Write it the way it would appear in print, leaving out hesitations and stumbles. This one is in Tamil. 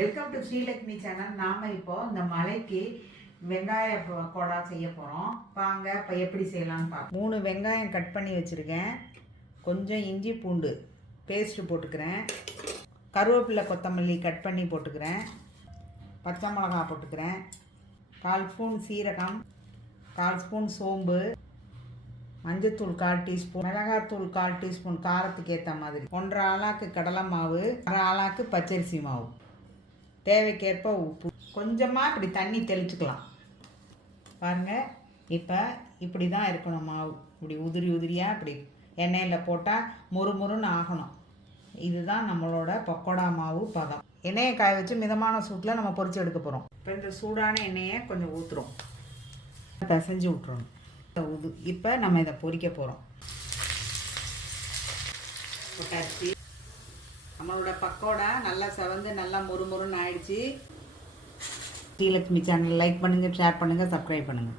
Welcome to Srilakshmi channel. நாம் இப்போ இந்த மலைக்கு வெங்காய கோடா செய்ய போகிறோம். வாங்க இப்போ எப்படி செய்யலாம்னு பார்ப்போம். 3 வெங்காயம் கட் பண்ணி வச்சுருக்கேன். கொஞ்சம் இஞ்சி பூண்டு பேஸ்ட்டு போட்டுக்கிறேன். கருவேப்பிலை கொத்தமல்லி கட் பண்ணி போட்டுக்கிறேன். பச்சை மிளகா போட்டுக்கிறேன். 1/4 ஸ்பூன் சீரகம், 1/4 ஸ்பூன் சோம்பு, மஞ்சத்தூள் 1/4 டீஸ்பூன், மிளகாத்தூள் 1/4 டீஸ்பூன் காரத்துக்கு ஏற்ற மாதிரி, 1/2 ஆளாக்கு கடலை மாவு, 1/2 ஆளாக்கு பச்சரிசி மாவு, தேவைக்கேற்ப உப்பு, கொஞ்சமாக இப்படி தண்ணி தெளிச்சுக்கலாம். பாருங்கள், இப்போ இப்படி தான் இருக்கணும் மாவு. இப்படி உதிரி உதிரியாக இப்படி எண்ணெயில் போட்டால் முறுமுறுன்னு ஆகணும். இதுதான் நம்மளோட பக்கோடா மாவு பதம். எண்ணெயை காய வச்சு மிதமான சூட்டில் நம்ம பொரிச்சு எடுக்க போகிறோம். இப்போ இந்த சூடான எண்ணெயை கொஞ்சம் ஊற்றுறோம், பிசைஞ்சு விட்டுறணும். இப்போ நம்ம இதை பொரிக்க போகிறோம். பொட்டாச்சு. நம்மளோட பக்கோடா நல்லா செவந்து நல்லா முறுமுறுன்னு ஆயிடுச்சு. ஸ்ரீலக்ஷ்மி சேனல் லைக் பண்ணுங்கள், ஷேர் பண்ணுங்கள், சப்ஸ்கிரைப் பண்ணுங்கள்.